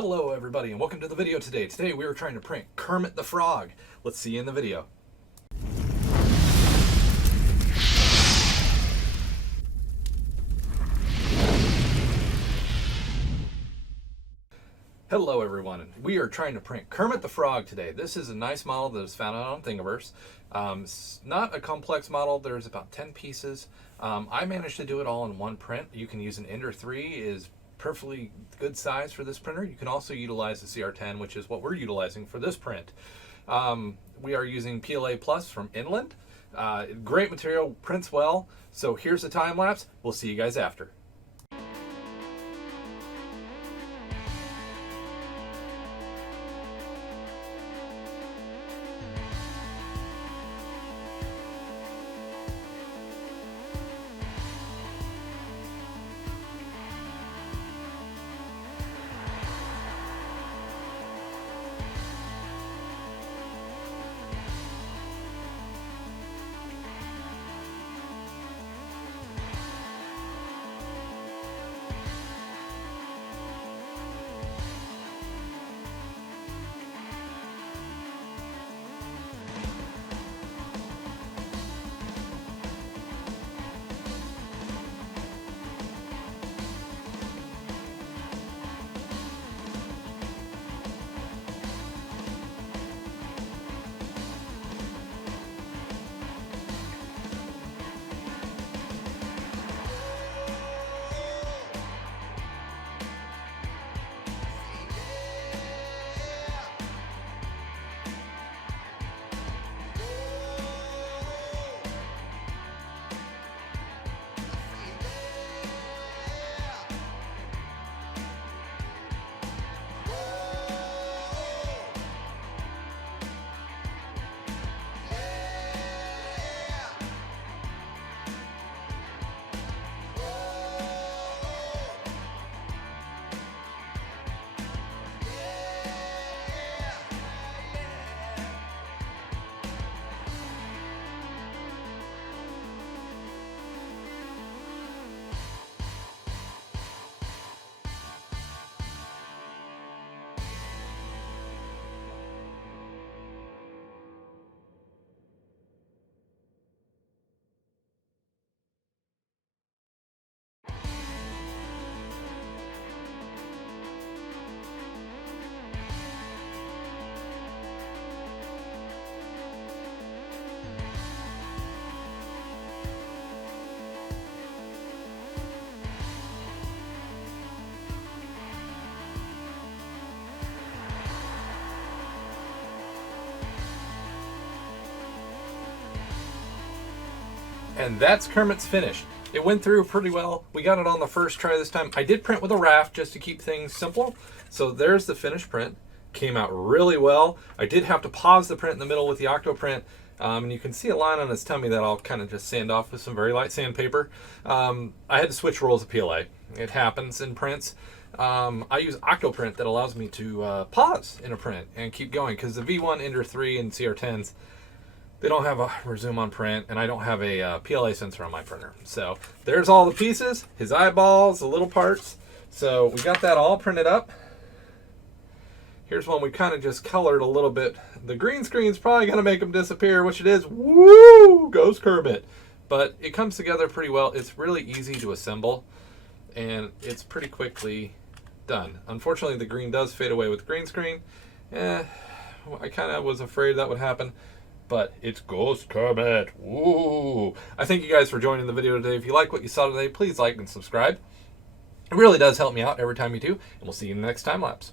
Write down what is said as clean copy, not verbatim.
Hello everybody and welcome to the video today. Today we are trying to print Kermit the Frog. Let's see you in the video. Hello everyone. We are trying to print Kermit the Frog today. This is a nice model that is found out on Thingiverse. It's not a complex model. There's about 10 pieces. I managed to do it all in one print. You can use an Ender 3. Is perfectly good size for this printer. You can also utilize the CR10, which is what we're utilizing for this print. We are using PLA Plus from Inland. Great material, prints well. So here's the time lapse. We'll see you guys after. And that's Kermit's finished. It went through pretty well. We got it on the first try this time. I did print with a raft just to keep things simple. So there's the finished print. Came out really well. I did have to pause the print in the middle with the Octoprint. And you can see a line on his tummy that I'll kind of just sand off with some very light sandpaper. I had to switch rolls of PLA. It happens in prints. I use Octoprint that allows me to pause in a print and keep going, because the V1, Ender 3, and CR10s, they don't have a resume on print, and I don't have a PLA sensor on my printer. So there's all the pieces, his eyeballs, the little parts. So we got that all printed up. Here's one we kind of just colored a little bit. The green screen's probably going to make them disappear, which it is. Woo! Goes Kermit. But it comes together pretty well. It's really easy to assemble, and it's pretty quickly done. Unfortunately, the green does fade away with green screen. I kind of was afraid that would happen. But it's Ghost Kermit. Woo! I thank you guys for joining the video today. If you like what you saw today, please like and subscribe. It really does help me out every time you do. And we'll see you in the next time lapse.